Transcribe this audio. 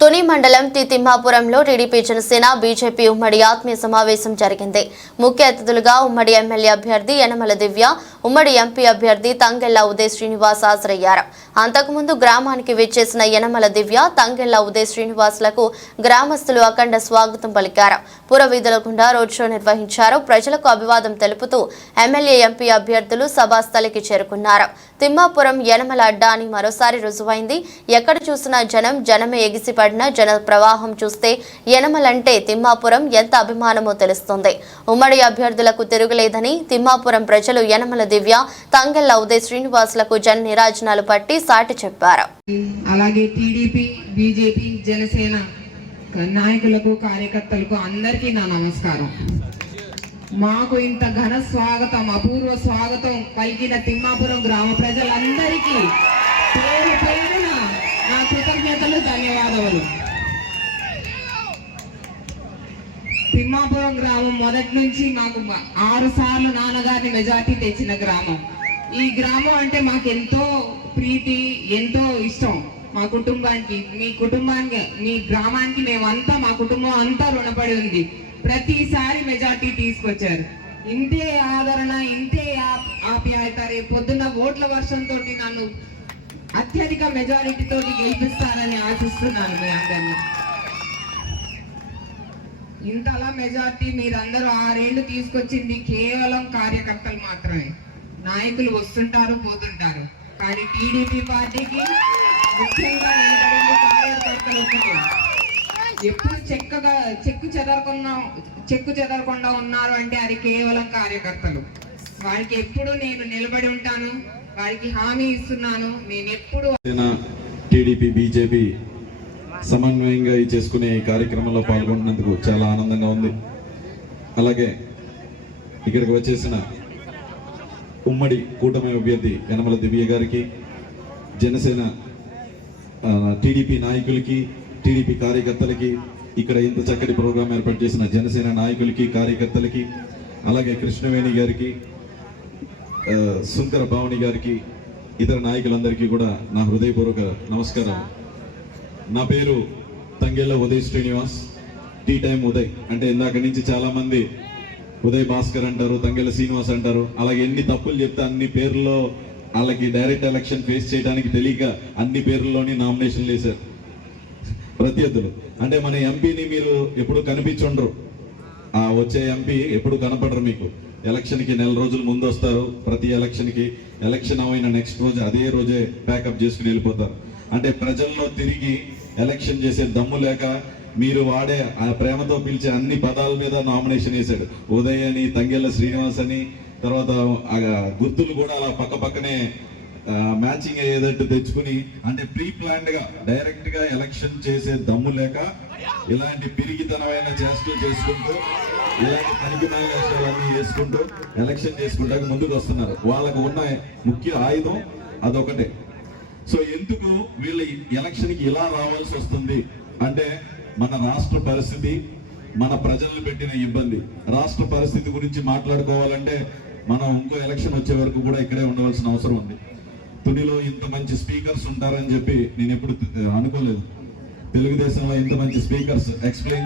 తుని మండలం తితిమ్మాపురంలో TDP Janasena BJP ఉమ్మడి ఆత్మీయ సమావేశం జరిగింది. ముఖ్య అతిథులుగా ఉమ్మడి ఎమ్మెల్యే అభ్యర్థి యనమల దివ్య ఉమ్మడి ఎంపీ అభ్యర్థి తంగెల్ల ఉదయ్ శ్రీనివాస్ హాజరయ్యారు. అంతకుముందు గ్రామానికి విచ్చేసిన యనమల దివ్య తంగెల్ల ఉదయ్ శ్రీనివాసులకు గ్రామస్తులు అఖండ స్వాగతం పలికారు. పురవీధుల గుండా రోడ్ షో నిర్వహించారు. ప్రజలకు అభివాదం తెలుపుతూ ఎమ్మెల్యే ఎంపీ అభ్యర్థులు సభాస్థలికి చేరుకున్నారు. తిమ్మాపురం యనమల అడ్డా అని మరోసారి రుజువైంది. ఎక్కడ చూసినా జనం జనమే పడిన జన ప్రవాహం చూస్తే యనమలంటే తిమ్మాపురం ఎంత అభిమానమో తెలుస్తుంది. ఉమ్మడి అభ్యర్థులకు తిరుగులేదని తిమ్మాపురం ప్రజలు యనమల దివ్య తంగెళ్ళ ఉదయ్ శ్రీనివాసులకు జన నిరాజనాలు పట్టి సాటి చెప్పారు. అలాగే టీడీపీ బీజేపీ జనసేన నాయకులకు కార్యకర్తలకు అందరికీ నా నమస్కారం. మాకు ఇంత ఘన స్వాగతం అపూర్వ స్వాగతం పలికిన తిమ్మాపురం గ్రామ ప్రజలందరికీ పేరు పేరున నా కృతజ్ఞతలు ధన్యవాదములు తిమ్మాపురం గ్రామం మొదటి నుంచి మాకు ఆరు సార్లు నాన్నగారిని మెజార్టీ తెచ్చిన గ్రామం. ఈ గ్రామం అంటే మాకు ఎంతో ప్రీతి ఎంతో ఇష్టం. మా కుటుంబానికి మీ కుటుంబానికి మీ గ్రామానికి మేమంతా మా కుటుంబం అంతా రుణపడి ఉంది. ప్రతిసారి మెజార్టీ తీసుకొచ్చారు. ఇంతే ఆదరణ ఇంతే ఆప్యాయత. రేపు పొద్దున్న ఓట్ల వర్షంతో నన్ను అత్యధిక మెజారిటీతో గెలిపిస్తారని ఆశిస్తున్నాను మీ అందరినీ. ఇంతలా మెజార్టీ మీరందరూ ఆరేళ్ళు తీసుకొచ్చింది కేవలం కార్యకర్తలు మాత్రమే. నాయకులు వస్తుంటారు పోతుంటారు. కానీ టీడీపీ పార్టీకి ముఖ్యంగా నిలబడింది కార్యకర్తలు ఎప్పుడు చెక్కగా చెక్కు చెదరకుండా చెక్కు చెదరకుండా ఉన్నారు అంటే అది కేవలం కార్యకర్తలు. వారికి ఎప్పుడు నేను నిలబడి ఉంటాను వారికి హామీ ఇస్తున్నాను నేను ఎప్పుడు టీడీపీ బీజేపీ సమన్వయంగా ఈ చేసుకునే ఈ కార్యక్రమంలో పాల్గొంటున్నందుకు చాలా ఆనందంగా ఉంది. అలాగే ఇక్కడికి వచ్చేసిన ఉమ్మడి కూటమి అభ్యర్థి యనమల దివ్య గారికి జనసేన టీడీపీ నాయకులకి టీడీపీ కార్యకర్తలకి ఇక్కడ ఇంత చక్కటి ప్రోగ్రాం ఏర్పాటు చేసిన జనసేన నాయకులకి కార్యకర్తలకి అలాగే కృష్ణవేణి గారికి సుంకర భావని గారికి ఇతర నాయకులందరికీ కూడా నా హృదయపూర్వక నమస్కారం నా పేరు Tangella Uday Srinivas. Tea Time Uday. అంటే ఇందాక నుంచి చాలా మంది ఉదయ్ భాస్కర్ అంటారు తంగేళ్ళ శ్రీనివాస్ అంటారు. అలాగే ఎన్ని తప్పులు చెప్తే అన్ని పేర్లలో వాళ్ళకి డైరెక్ట్ ఎలక్షన్ ఫేస్ చేయడానికి తెలియక అన్ని పేర్లలోని నామినేషన్లు వేశారు ప్రత్యర్థులు అంటే మన ఎంపీని మీరు ఎప్పుడు కనిపించుండ్రు? ఆ వచ్చే ఎంపీ ఎప్పుడు కనపడరు మీకు? ఎలక్షన్కి నెల రోజులు ముందు వస్తారు ప్రతి ఎలక్షన్కి ఎలక్షన్ అయిన నెక్స్ట్ రోజు అదే రోజే ప్యాకప్ చేసుకుని వెళ్ళిపోతారు. అంటే ప్రజల్లో తిరిగి ఎలక్షన్ చేసే దమ్ము లేక మీరు వాడే ఆ ప్రేమతో పిలిచే అన్ని పదాల మీద నామినేషన్ వేశాడు. ఉదయ్ అని తంగెళ్ళ శ్రీనివాస్ అని తర్వాత గుర్తులు కూడా అలా పక్క పక్కనే మ్యాచింగ్ అయ్యేటట్టు తెచ్చుకుని అంటే ప్రీ ప్లాన్డ్గా డైరెక్ట్గా ఎలక్షన్ చేసే దమ్ము లేక ఇలాంటి పిరిగితనమైన చేష్టలు చేసుకుంటూ ఇలాంటి తనిఖీమైన చేష్టలన్నీ చేసుకుంటూ ఎలక్షన్ చేసుకుంటాక ముందుకు వస్తున్నారు. వాళ్ళకు ఉన్న ముఖ్య ఆయుధం అదొకటే. సో ఎందుకు వీళ్ళ ఎలక్షన్కి ఇలా రావాల్సి వస్తుంది? అంటే మన రాష్ట్ర పరిస్థితి మన ప్రజలను పెట్టిన ఇబ్బంది. రాష్ట్ర పరిస్థితి గురించి మాట్లాడుకోవాలంటే మనం ఇంకో ఎలక్షన్ వచ్చే వరకు కూడా ఇక్కడే ఉండవలసిన అవసరం ఉంది. తునిలో ఇంత మంచి స్పీకర్స్ ఉంటారని చెప్పి నేను ఎప్పుడు అనుకోలేదు. తెలుగుదేశంలో ఇంత మంచి స్పీకర్స్. ఎక్స్ప్లెయిన్